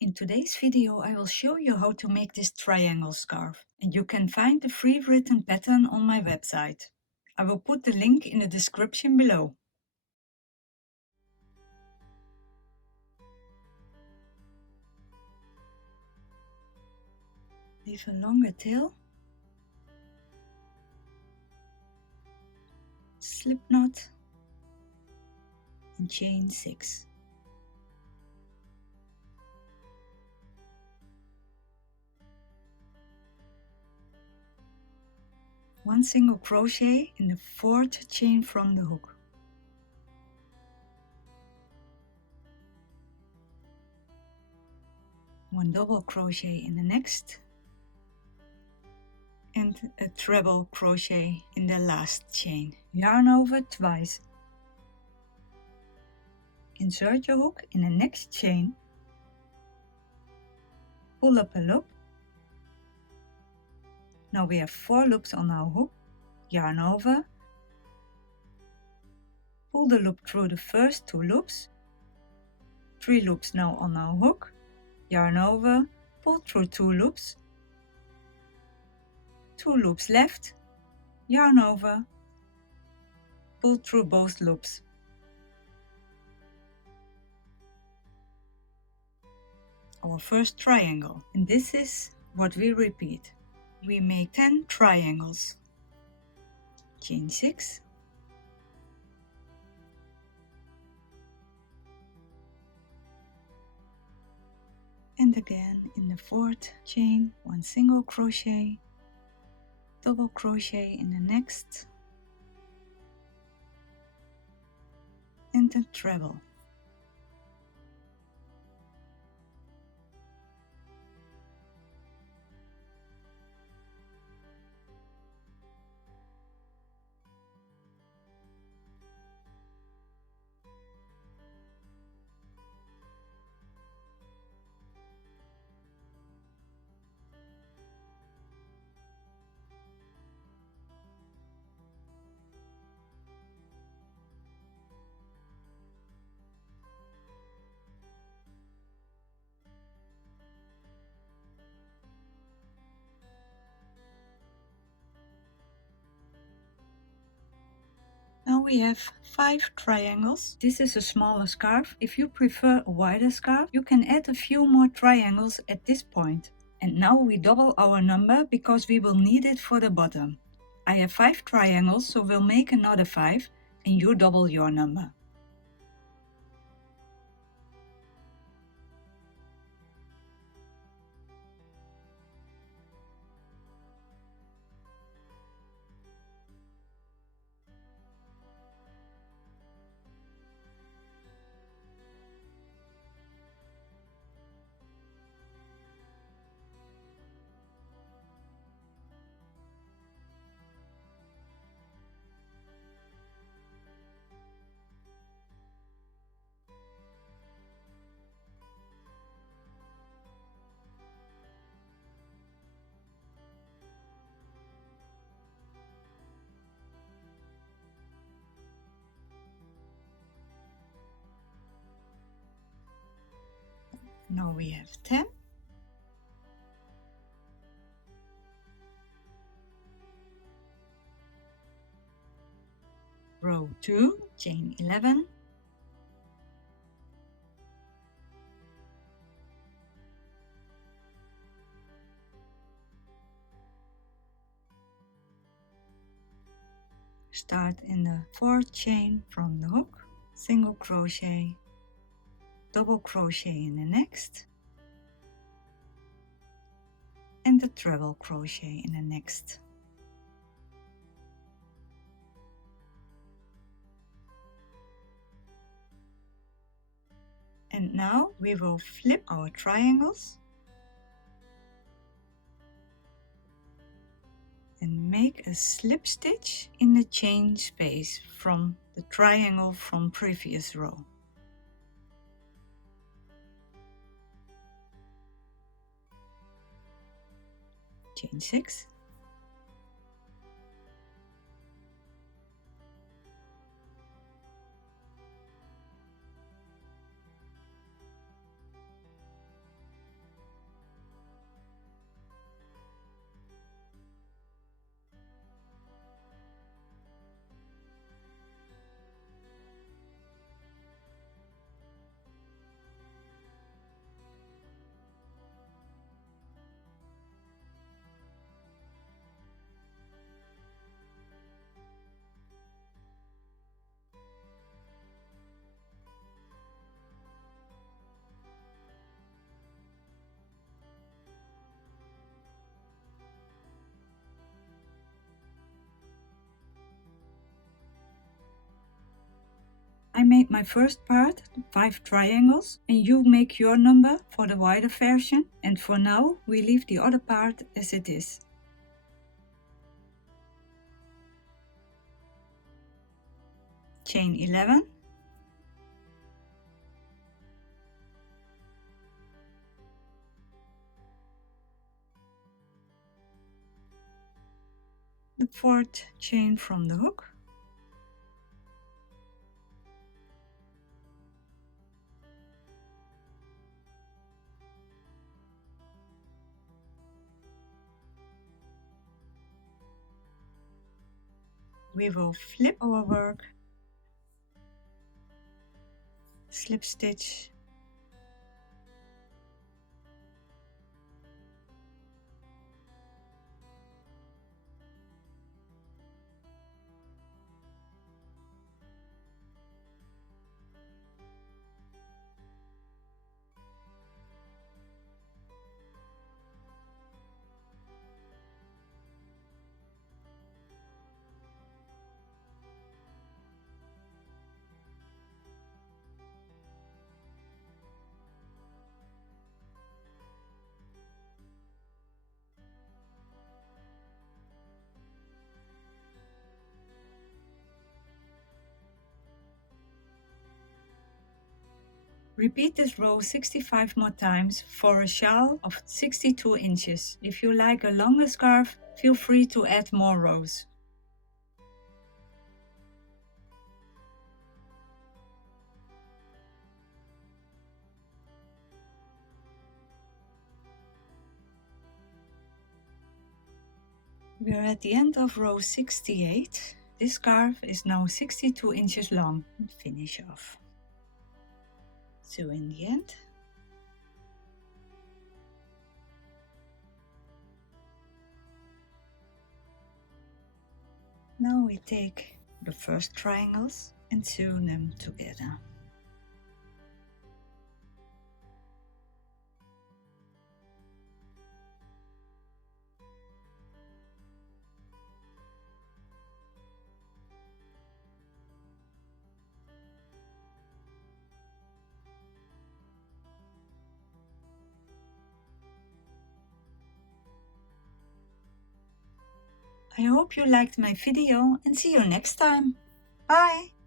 In today's video I will show you how to make this triangle scarf, and you can find the free written pattern on my website. I will put the link in the description below. Leave a longer tail, slip knot and chain 6. One single crochet in the 4th chain from the hook. One double crochet in the next and a treble crochet in the last chain. Yarn over twice. Insert your hook in the next chain, pull up a loop. Now we have 4 loops on our hook. Yarn over, pull the loop through the first 2 loops, 3 loops now on our hook, yarn over, pull through 2 loops, 2 loops left, yarn over, pull through both loops. Our first triangle, and this is what we repeat. We make 10 triangles. Chain 6, and again in the 4th chain, 1 single crochet, double crochet in the next, and a treble. Now we have 5 triangles. This is a smaller scarf. If you prefer a wider scarf, you can add a few more triangles at this point. And now we double our number because we will need it for the bottom. I have 5 triangles, so we'll make another 5 and you double your number. Now we have 10. Row 2, chain 11. Start in the 4th chain from the hook, single crochet, double crochet in the next, and a treble crochet in the next. And now we will flip our triangles and make a slip stitch in the chain space from the triangle from previous row. Chain 6, made my first part, 5 triangles, and you make your number for the wider version, and for now we leave the other part as it is. Chain 11, the 4th chain from the hook, we will flip our work, slip stitch, repeat this row 65 more times for a shawl of 62 inches. If you like a longer scarf, feel free to add more rows. We are at the end of row 68. This scarf is now 62 inches long. Finish off. So in the end, now we take the first triangles and sew them together. I hope you liked my video and see you next time. Bye!